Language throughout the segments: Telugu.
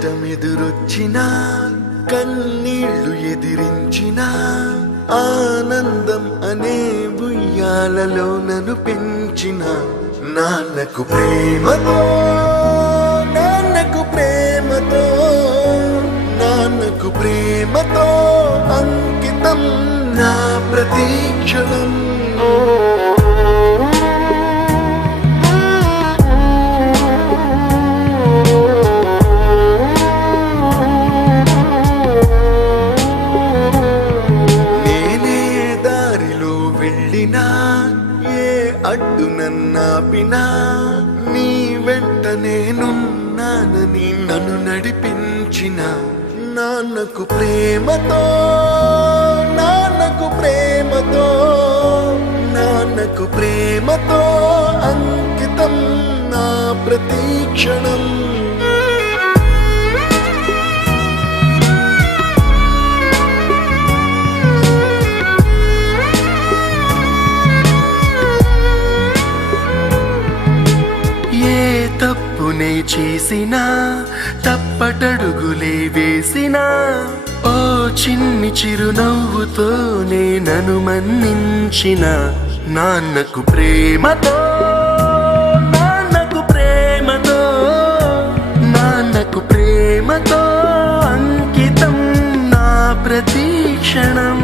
కష్టమెదురొచ్చినా కన్నీళ్లు ఎదిరించిన ఆనందం అనే ఉయ్యాలలో నన్ను పెంచిన నాన్నకు ప్రేమతో నాన్నకు ప్రేమతో నాన్నకు ప్రేమతో అంకితం నా ప్రతీక్షణం. ఏ అడ్డు నన్నాపినా నీ వెంట నేనున్నానని నన్ను నడిపించిన నాన్నకు ప్రేమతో నాన్నకు ప్రేమతో నాన్నకు ప్రేమతో అంకితం నా ప్రతీక్షణం. తప్పునే చేసినా తప్పటడుగులే వేసినా ఓ చిన్ని చిరునవ్వుతోనే నన్ను మన్నించిన నాన్నకు ప్రేమతో నాన్నకు ప్రేమతో నాన్నకు ప్రేమతో అంకితం నా ప్రతీక్షణం.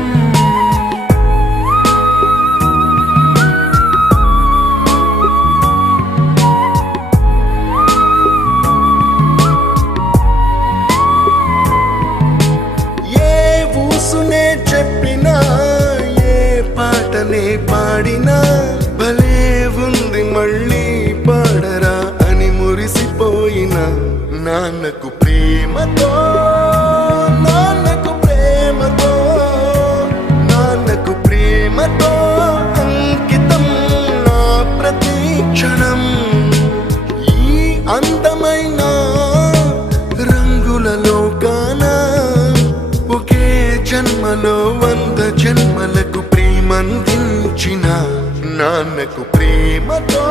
చెప్పినా ఏ పాటనే పాడినా భలే ఉంది మళ్ళీ పాడరా అని మురిసిపోయిన నాన్నకు ప్రేమతో నాన్నకు ప్రేమతో నాన్నకు ప్రేమతో అంకితం నా ప్రతీక్షణం. ఈ అందమైన రంగుల లోకాన ఒకే జన్మలో 100 జన్మలకు ప్రేమందించిన నాన్నకు ప్రేమతో